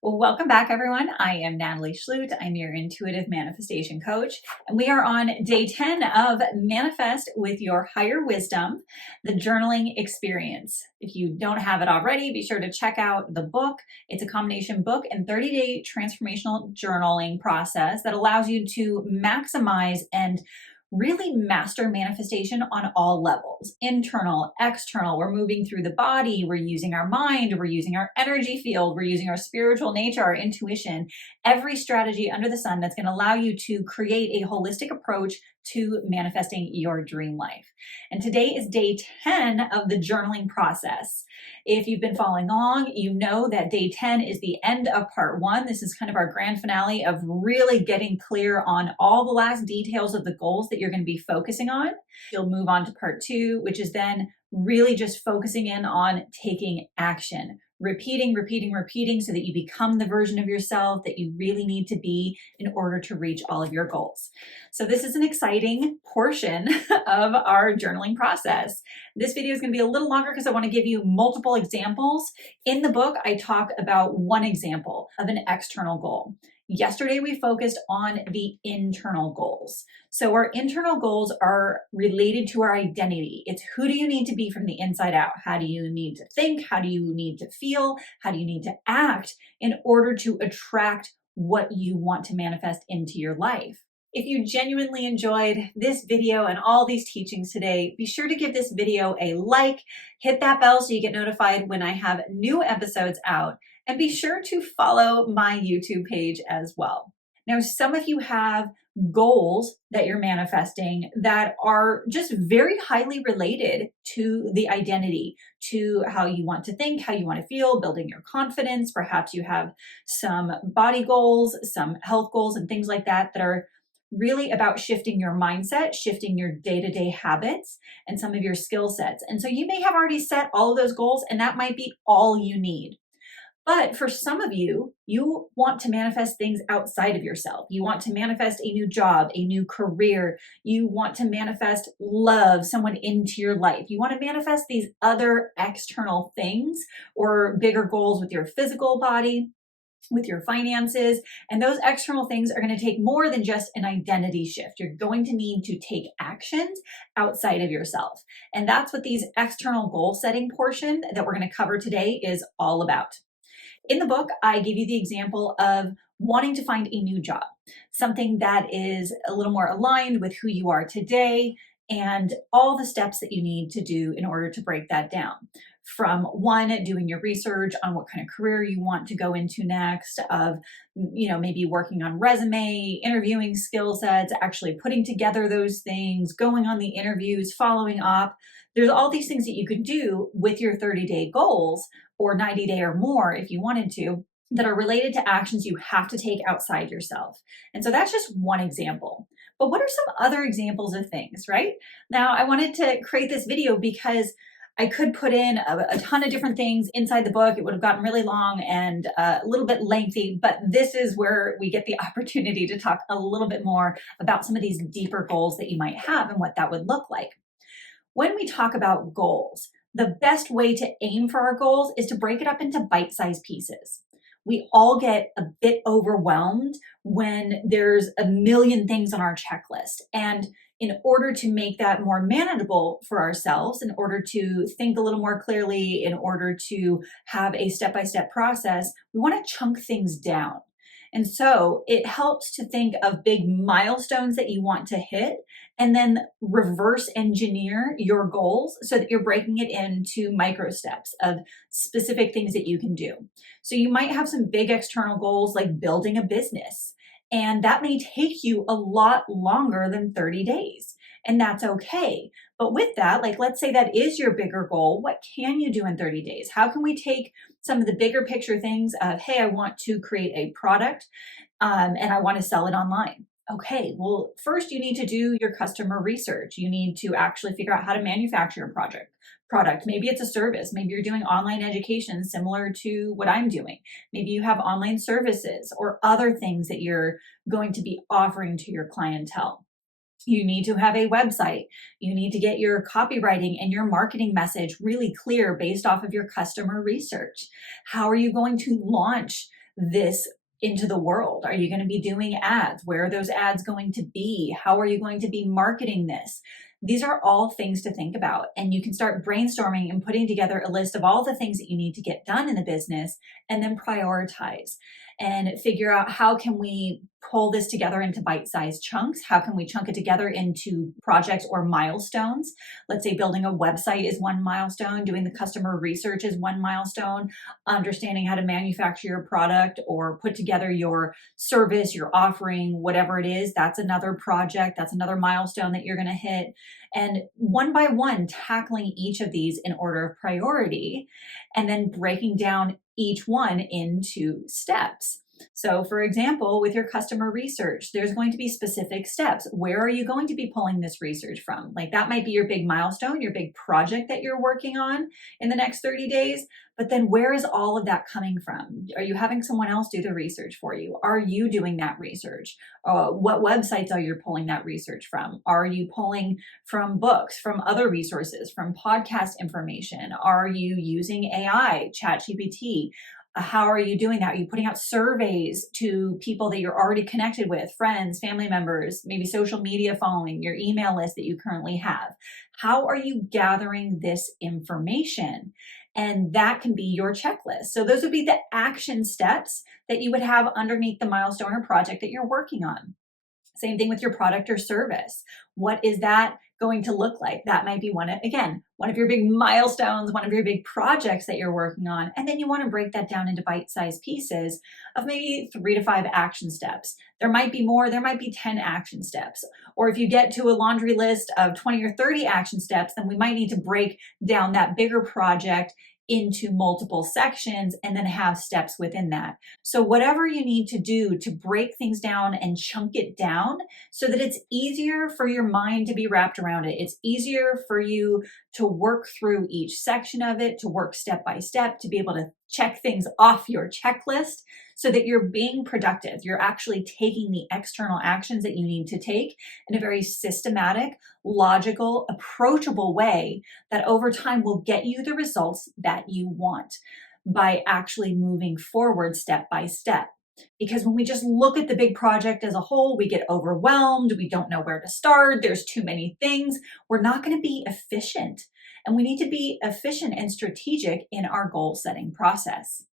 Well, welcome back, everyone. I am Natalie Schlute. I'm your intuitive manifestation coach, and we are on day 10 of Manifest with Your Higher Wisdom, the journaling experience. If you don't have it already, be sure to check out the book. It's a combination book and 30-day transformational journaling process that allows you to maximize and really master manifestation on all levels, internal, external. We're moving through the body. We're using our mind. We're using our energy field. We're using our spiritual nature, our intuition, every strategy under the sun that's going to allow you to create a holistic approach to manifesting your dream life. And today is day 10 of the journaling process. If you've been following along, you know that day 10 is the end of part 1. This is kind of our grand finale of really getting clear on all the last details of the goals that you're going to be focusing on. You'll move on to part 2, which is then really just focusing in on taking action. Repeating so that you become the version of yourself that you really need to be in order to reach all of your goals. So this is an exciting portion of our journaling process. This video is going to be a little longer because I want to give you multiple examples. In the book, I talk about one example of an external goal. Yesterday, we focused on the internal goals. So our internal goals are related to our identity. It's who do you need to be from the inside out? How do you need to think? How do you need to feel? How do you need to act in order to attract what you want to manifest into your life? If you genuinely enjoyed this video and all these teachings today, be sure to give this video a like, hit that bell so you get notified when I have new episodes out, and be sure to follow my YouTube page as well. Now, some of you have goals that you're manifesting that are just very highly related to the identity, to how you want to think, how you want to feel, building your confidence. Perhaps you have some body goals, some health goals, and things like that that are really about shifting your mindset, shifting your day-to-day habits, and some of your skill sets. And so you may have already set all of those goals, and that might be all you need. But for some of you, you want to manifest things outside of yourself. You want to manifest a new job, a new career. You want to manifest love, someone into your life. You want to manifest these other external things or bigger goals with your physical body, with your finances. And those external things are going to take more than just an identity shift. You're going to need to take actions outside of yourself. And that's what these external goal setting portion that we're going to cover today is all about. In the book, I give you the example of wanting to find a new job, something that is a little more aligned with who you are today and all the steps that you need to do in order to break that down. From one, doing your research on what kind of career you want to go into next, of, maybe working on resume, interviewing skill sets, actually putting together those things, going on the interviews, following up. There's all these things that you could do with your 30-day goals or 90-day or more if you wanted to, that are related to actions you have to take outside yourself. And so that's just one example. But what are some other examples of things, right? Now, I wanted to create this video because I could put in a ton of different things inside the book. It would have gotten really long and a little bit lengthy, but this is where we get the opportunity to talk a little bit more about some of these deeper goals that you might have and what that would look like. When we talk about goals, the best way to aim for our goals is to break it up into bite-sized pieces. We all get a bit overwhelmed when there's a million things on our checklist. And in order to make that more manageable for ourselves, in order to think a little more clearly, in order to have a step-by-step process, we want to chunk things down. And so it helps to think of big milestones that you want to hit and then reverse engineer your goals so that you're breaking it into micro steps of specific things that you can do. So you might have some big external goals like building a business, and that may take you a lot longer than 30 days. And that's okay. But with that, like let's say that is your bigger goal, what can you do in 30 days? How can we take some of the bigger picture things of, hey, I want to create a product and I want to sell it online. Okay, well, first you need to do your customer research. You need to actually figure out how to manufacture a product. Maybe it's a service. Maybe you're doing online education similar to what I'm doing. Maybe you have online services or other things that you're going to be offering to your clientele. You need to have a website. You need to get your copywriting and your marketing message really clear based off of your customer research. How are you going to launch this into the world? Are you going to be doing ads? Where are those ads going to be? How are you going to be marketing this? These are all things to think about. And you can start brainstorming and putting together a list of all the things that you need to get done in the business, and then prioritize and figure out how can we pull this together into bite-sized chunks? How can we chunk it together into projects or milestones? Let's say building a website is one milestone, doing the customer research is one milestone, understanding how to manufacture your product or put together your service, your offering, whatever it is, that's another project, that's another milestone that you're going to hit. And one by one, tackling each of these in order of priority, and then breaking down each one into steps. So for example, with your customer research, there's going to be specific steps. Where are you going to be pulling this research from? Like that might be your big milestone, your big project that you're working on in the next 30 days. But then where is all of that coming from? Are you having someone else do the research for you? Are you doing that research? What websites are you pulling that research from? Are you pulling from books, from other resources, from podcast information? Are you using AI, ChatGPT? How are you doing that? Are you putting out surveys to people that you're already connected with, friends, family members, maybe social media following, your email list that you currently have? How are you gathering this information? And that can be your checklist. So those would be the action steps that you would have underneath the milestone or project that you're working on. Same thing with your product or service. What is that going to look like? That might be one of your big milestones, one of your big projects that you're working on. And then you want to break that down into bite-sized pieces of maybe 3 to 5 action steps. There might be more, there might be 10 action steps. Or if you get to a laundry list of 20 or 30 action steps, then we might need to break down that bigger project into multiple sections and then have steps within that. So whatever you need to do to break things down and chunk it down so that it's easier for your mind to be wrapped around it. It's easier for you to work through each section of it, to work step by step, to be able to check things off your checklist so that you're being productive. You're actually taking the external actions that you need to take in a very systematic, logical, approachable way that over time will get you the results that you want by actually moving forward step by step. Because when we just look at the big project as a whole, we get overwhelmed. We don't know where to start. There's too many things. We're not going to be efficient. And we need to be efficient and strategic in our goal setting process.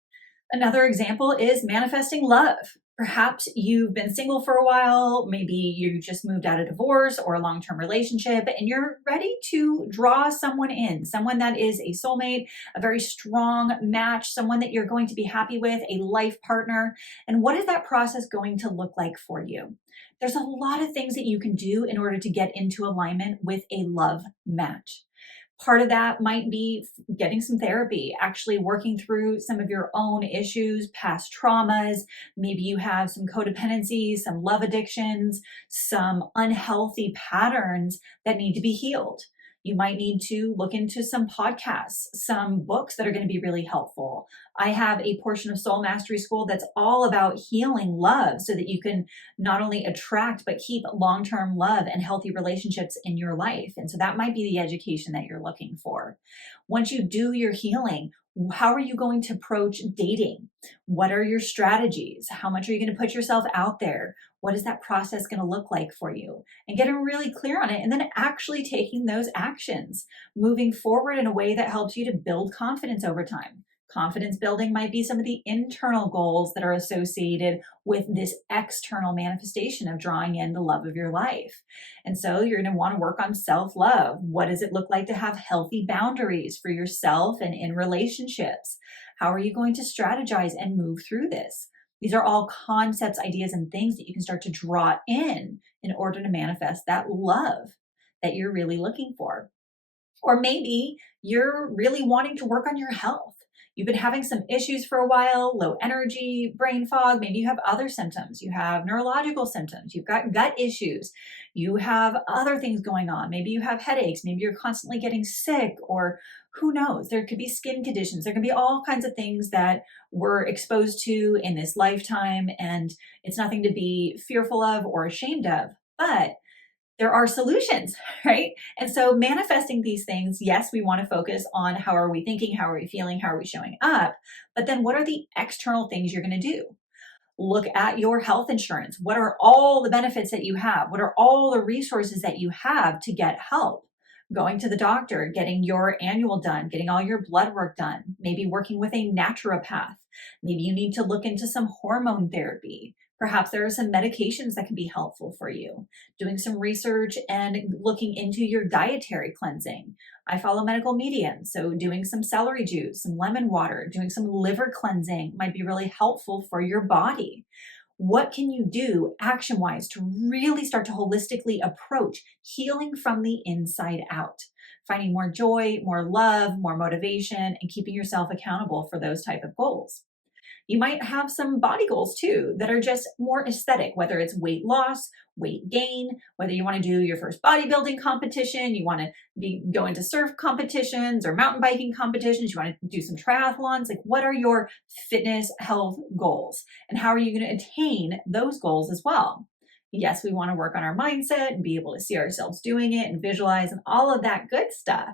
Another example is manifesting love. Perhaps you've been single for a while, maybe you just moved out of divorce or a long-term relationship, and you're ready to draw someone in, someone that is a soulmate, a very strong match, someone that you're going to be happy with, a life partner. And what is that process going to look like for you? There's a lot of things that you can do in order to get into alignment with a love match. Part of that might be getting some therapy, actually working through some of your own issues, past traumas. Maybe you have some codependency, some love addictions, some unhealthy patterns that need to be healed. You might need to look into some podcasts, some books that are going to be really helpful. I have a portion of Soul Mastery School that's all about healing love so that you can not only attract, but keep long-term love and healthy relationships in your life. And so that might be the education that you're looking for. Once you do your healing, how are you going to approach dating? What are your strategies? How much are you going to put yourself out there? What is that process going to look like for you? And getting really clear on it, and then actually taking those actions, moving forward in a way that helps you to build confidence over time. Confidence building might be some of the internal goals that are associated with this external manifestation of drawing in the love of your life. And so you're going to want to work on self-love. What does it look like to have healthy boundaries for yourself and in relationships? How are you going to strategize and move through this? These are all concepts, ideas, and things that you can start to draw in order to manifest that love that you're really looking for. Or maybe you're really wanting to work on your health. You've been having some issues for a while, low energy, brain fog. Maybe you have other symptoms. You have neurological symptoms. You've got gut issues. You have other things going on. Maybe you have headaches. Maybe you're constantly getting sick, or who knows? There could be skin conditions. There can be all kinds of things that we're exposed to in this lifetime, and it's nothing to be fearful of or ashamed of. But there are solutions, right? And so manifesting these things, yes, we want to focus on how are we thinking, how are we feeling, how are we showing up, but then what are the external things you're going to do? Look at your health insurance. What are all the benefits that you have? What are all the resources that you have to get help? Going to the doctor, getting your annual done, getting all your blood work done, maybe working with a naturopath. Maybe you need to look into some hormone therapy. Perhaps there are some medications that can be helpful for you. Doing some research and looking into your dietary cleansing. I follow medical medium, so doing some celery juice, some lemon water, doing some liver cleansing might be really helpful for your body. What can you do action wise to really start to holistically approach healing from the inside out? Finding more joy, more love, more motivation, and keeping yourself accountable for those type of goals. You might have some body goals too that are just more aesthetic, whether it's weight loss, weight gain, whether you want to do your first bodybuilding competition, you want to be go into surf competitions or mountain biking competitions, you want to do some triathlons. Like, what are your fitness health goals? And how are you going to attain those goals as well? Yes, we want to work on our mindset and be able to see ourselves doing it and visualize and all of that good stuff.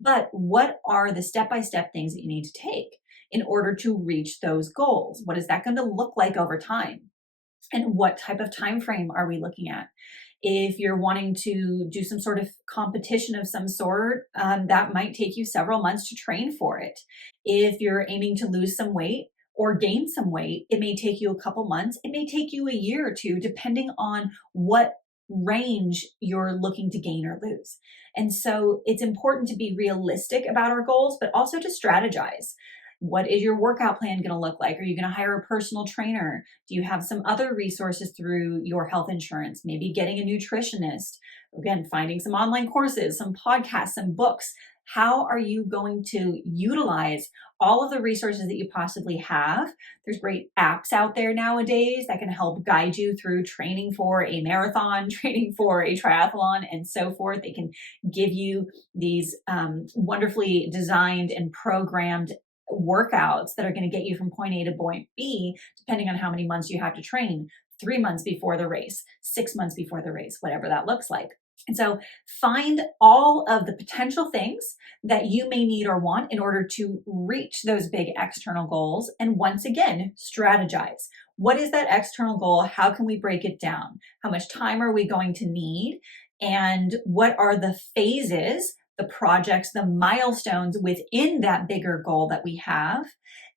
But what are the step-by-step things that you need to take in order to reach those goals? What is that going to look like over time? And what type of time frame are we looking at? If you're wanting to do some sort of competition of some sort, that might take you several months to train for it. If you're aiming to lose some weight or gain some weight, it may take you a couple months. It may take you a year or two, depending on what range you're looking to gain or lose. And so it's important to be realistic about our goals, but also to strategize. What is your workout plan going to look like? Are you going to hire a personal trainer? Do you have some other resources through your health insurance? Maybe getting a nutritionist. Again, finding some online courses, some podcasts, some books. How are you going to utilize all of the resources that you possibly have? There's great apps out there nowadays that can help guide you through training for a marathon, training for a triathlon, and so forth. They can give you these wonderfully designed and programmed workouts that are going to get you from point A to point B, depending on how many months you have to train, 3 months before the race, 6 months before the race, whatever that looks like. And so find all of the potential things that you may need or want in order to reach those big external goals. And once again, strategize. What is that external goal? How can we break it down? How much time are we going to need? And what are the phases, the projects, the milestones within that bigger goal that we have?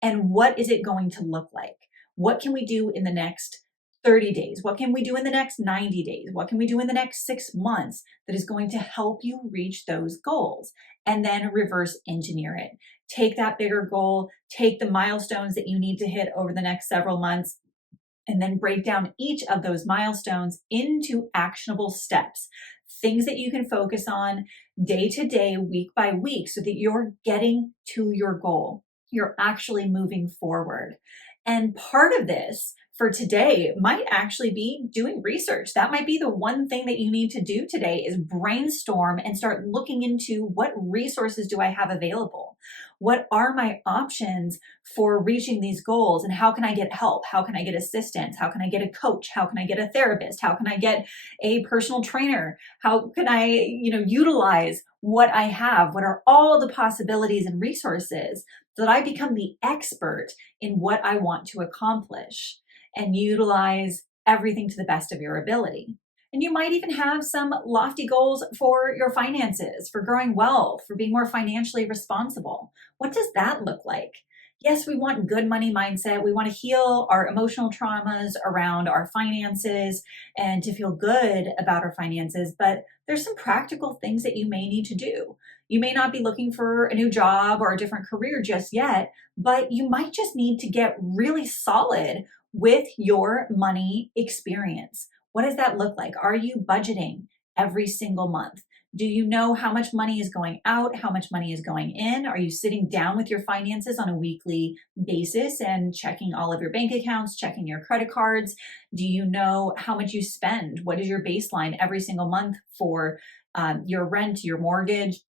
And what is it going to look like? What can we do in the next 30 days? What can we do in the next 90 days? What can we do in the next 6 months that is going to help you reach those goals? And then reverse engineer it. Take that bigger goal, take the milestones that you need to hit over the next several months, and then break down each of those milestones into actionable steps, things that you can focus on day to day, week by week, so that you're getting to your goal. You're actually moving forward. And part of this for today might actually be doing research. That might be the one thing that you need to do today is brainstorm and start looking into what resources do I have available? What are my options for reaching these goals? And how can I get help? How can I get assistance? How can I get a coach? How can I get a therapist? How can I get a personal trainer? How can I, utilize what I have? What are all the possibilities and resources so that I become the expert in what I want to accomplish and utilize everything to the best of your ability? And you might even have some lofty goals for your finances, for growing wealth, for being more financially responsible. What does that look like? Yes, we want good money mindset. We want to heal our emotional traumas around our finances and to feel good about our finances, but there's some practical things that you may need to do. You may not be looking for a new job or a different career just yet, but you might just need to get really solid with your money experience. What does that look like? Are you budgeting every single month? Do you know how much money is going out, how much money is going in? Are you sitting down with your finances on a weekly basis and checking all of your bank accounts, checking your credit cards? Do you know how much you spend? What is your baseline every single month for your rent, your mortgage,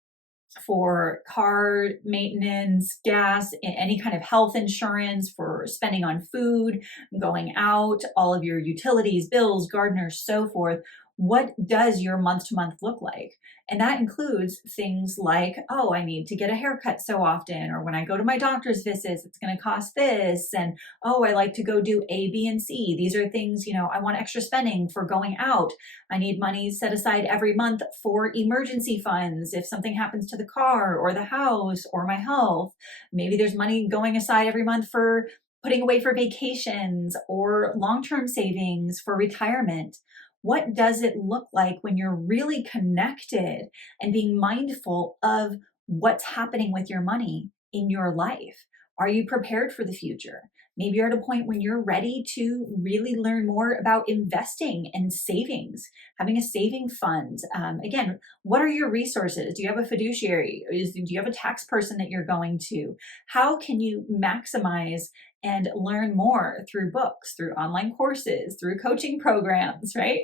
for car maintenance, gas, any kind of health insurance, for spending on food, going out, all of your utilities, bills, gardeners, so forth? What does your month to month look like? And that includes things like, oh, I need to get a haircut so often, or when I go to my doctor's visits, it's going to cost this. And oh, I like to go do A, B, and C. These are things, I want extra spending for going out. I need money set aside every month for emergency funds if something happens to the car or the house or my health. Maybe there's money going aside every month for putting away for vacations or long-term savings for retirement. What does it look like when you're really connected and being mindful of what's happening with your money in your life? Are you prepared for the future? Maybe you're at a point when you're ready to really learn more about investing and savings, having a saving fund. Again, what are your resources? Do you have a fiduciary? Do you have a tax person that you're going to? How can you maximize and learn more through books, through online courses, through coaching programs, right?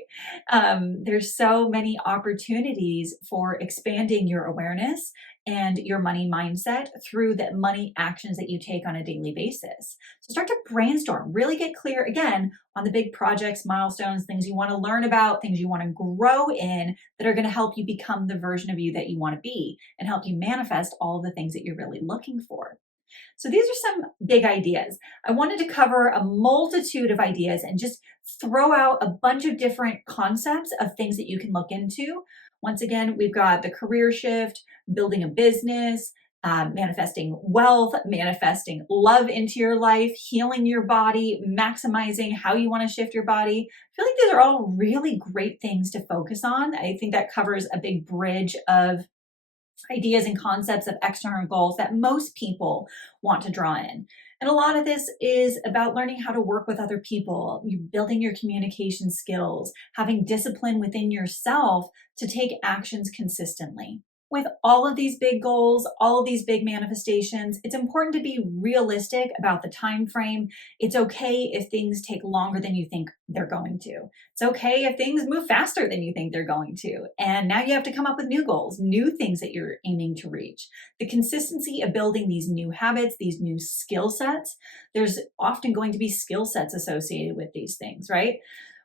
There's so many opportunities for expanding your awareness and your money mindset through the money actions that you take on a daily basis. So start to brainstorm, really get clear again on the big projects, milestones, things you want to learn about, things you want to grow in that are going to help you become the version of you that you want to be and help you manifest all the things that you're really looking for. So these are some big ideas. I wanted to cover a multitude of ideas and just throw out a bunch of different concepts of things that you can look into. Once again, we've got the career shift, building a business, manifesting wealth, manifesting love into your life, healing your body, maximizing how you want to shift your body. I feel like these are all really great things to focus on. I think that covers a big bridge of ideas and concepts of external goals that most people want to draw in. And a lot of this is about learning how to work with other people, building your communication skills, having discipline within yourself to take actions consistently. With all of these big goals, all of these big manifestations, it's important to be realistic about the time frame. It's okay if things take longer than you think they're going to. It's okay if things move faster than you think they're going to. And now you have to come up with new goals, new things that you're aiming to reach. The consistency of building these new habits, these new skill sets, there's often going to be skill sets associated with these things, right?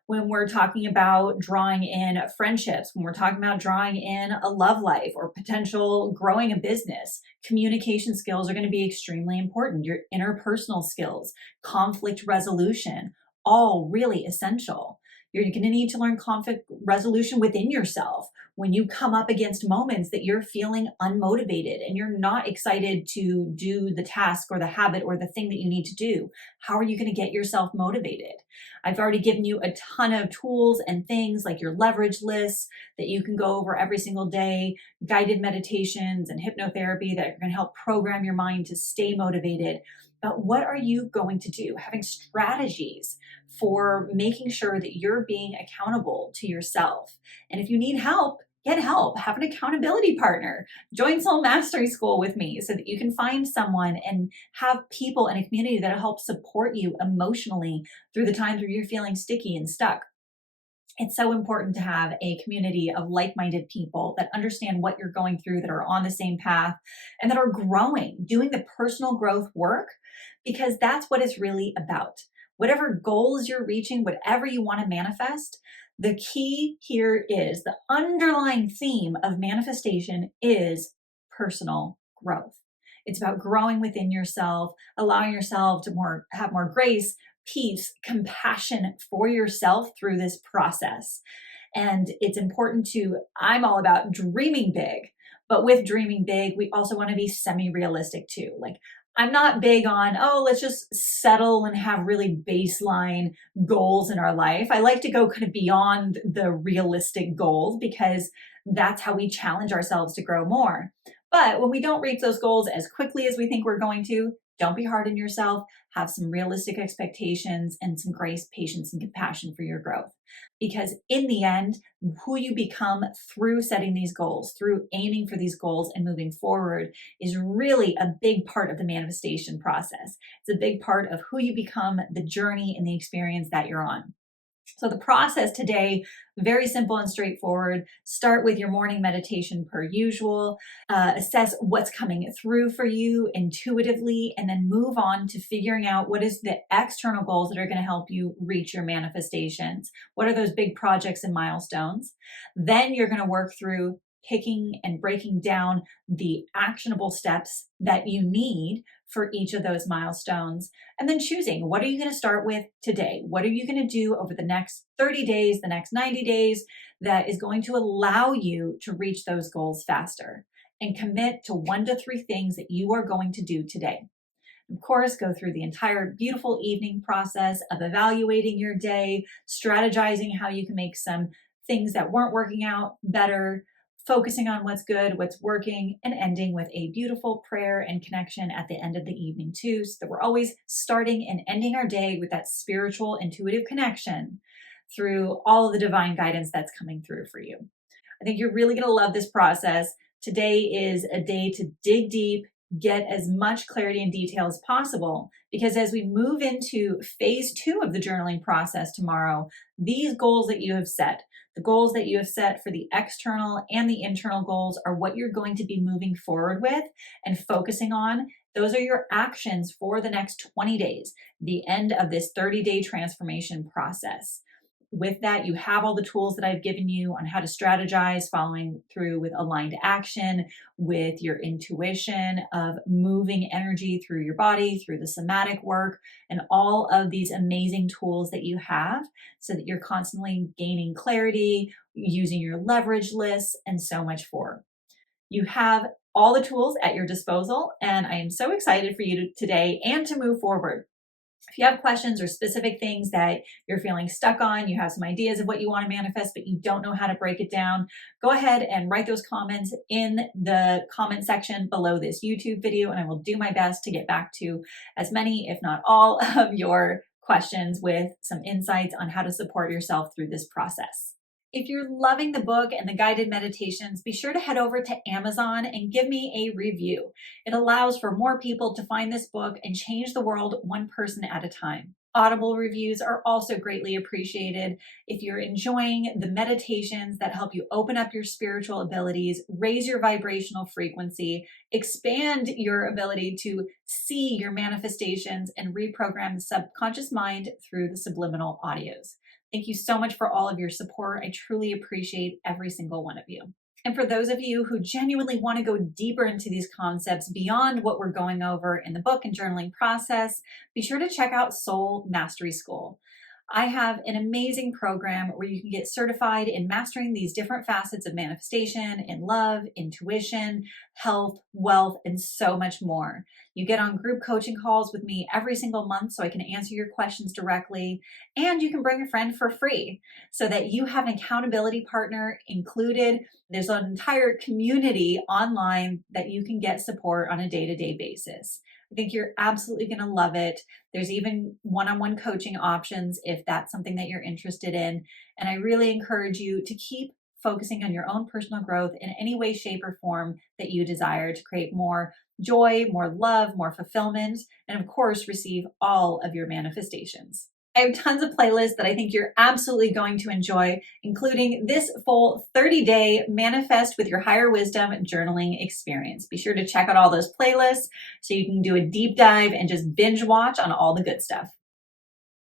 When we're talking about drawing in friendships, when we're talking about drawing in a love life or potential growing a business, communication skills are going to be extremely important. Your interpersonal skills, conflict resolution, all really essential. You're going to need to learn conflict resolution within yourself when you come up against moments that you're feeling unmotivated and you're not excited to do the task or the habit or the thing that you need to do. How are you going to get yourself motivated? I've already given you a ton of tools and things like your leverage lists that you can go over every single day, guided meditations and hypnotherapy that are going to help program your mind to stay motivated. But what are you going to do? Having strategies for making sure that you're being accountable to yourself. And if you need help, get help. Have an accountability partner. Join Soul Mastery School with me so that you can find someone and have people in a community that help support you emotionally through the times where you're feeling sticky and stuck. It's so important to have a community of like-minded people that understand what you're going through, that are on the same path, and that are growing, doing the personal growth work, because that's what it's really about. Whatever goals you're reaching, whatever you want to manifest, the key here is the underlying theme of manifestation is personal growth. It's about growing within yourself, allowing yourself to have more grace, peace, compassion for yourself through this process. And it's important I'm all about dreaming big, but with dreaming big, we also want to be semi-realistic too. Like, I'm not big on, let's just settle and have really baseline goals in our life. I like to go kind of beyond the realistic goals because that's how we challenge ourselves to grow more. But when we don't reach those goals as quickly as we think we're going to, don't be hard on yourself. Have some realistic expectations and some grace, patience, and compassion for your growth. Because in the end, who you become through setting these goals, through aiming for these goals and moving forward is really a big part of the manifestation process. It's a big part of who you become, the journey and the experience that you're on. So the process today, very simple and straightforward. Start with your morning meditation per usual. Assess what's coming through for you intuitively, and then move on to figuring out what is the external goals that are going to help you reach your manifestations. What are those big projects and milestones? Then you're going to work through picking and breaking down the actionable steps that you need for each of those milestones, and then choosing what are you going to start with today? What are you going to do over the next 30 days, the next 90 days that is going to allow you to reach those goals faster? And commit to 1 to 3 things that you are going to do today. Of course, go through the entire beautiful evening process of evaluating your day, strategizing how you can make some things that weren't working out better, focusing on what's good, what's working, and ending with a beautiful prayer and connection at the end of the evening too, so that we're always starting and ending our day with that spiritual, intuitive connection through all of the divine guidance that's coming through for you. I think you're really going to love this process. Today is a day to dig deep, get as much clarity and detail as possible, because as we move into phase 2 of the journaling process tomorrow, these goals that you have set, the goals that you have set for the external and the internal goals, are what you're going to be moving forward with and focusing on. Those are your actions for the next 20 days, the end of this 30-day transformation process. With that, you have all the tools that I've given you on how to strategize, following through with aligned action, with your intuition of moving energy through your body, through the somatic work, and all of these amazing tools that you have, so that you're constantly gaining clarity, using your leverage lists, and so much more. You have all the tools at your disposal, and I am so excited for you today and to move forward. If you have questions or specific things that you're feeling stuck on, you have some ideas of what you want to manifest, but you don't know how to break it down, go ahead and write those comments in the comment section below this YouTube video, and I will do my best to get back to as many, if not all, of your questions with some insights on how to support yourself through this process. If you're loving the book and the guided meditations, be sure to head over to Amazon and give me a review. It allows for more people to find this book and change the world one person at a time. Audible reviews are also greatly appreciated. If you're enjoying the meditations that help you open up your spiritual abilities, raise your vibrational frequency, expand your ability to see your manifestations, and reprogram the subconscious mind through the subliminal audios. Thank you so much for all of your support. I truly appreciate every single one of you. And for those of you who genuinely want to go deeper into these concepts beyond what we're going over in the book and journaling process, be sure to check out Soul Mastery School. I have an amazing program where you can get certified in mastering these different facets of manifestation in love, intuition, health, wealth, and so much more. You get on group coaching calls with me every single month so I can answer your questions directly, and you can bring a friend for free so that you have an accountability partner included. There's an entire community online that you can get support on a day-to-day basis. I think you're absolutely going to love it. There's even one-on-one coaching options if that's something that you're interested in. And I really encourage you to keep focusing on your own personal growth in any way, shape, or form that you desire to create more joy, more love, more fulfillment, and of course, receive all of your manifestations. I have tons of playlists that I think you're absolutely going to enjoy, including this full 30-day Manifest with Your Higher Wisdom journaling experience. Be sure to check out all those playlists so you can do a deep dive and just binge watch on all the good stuff.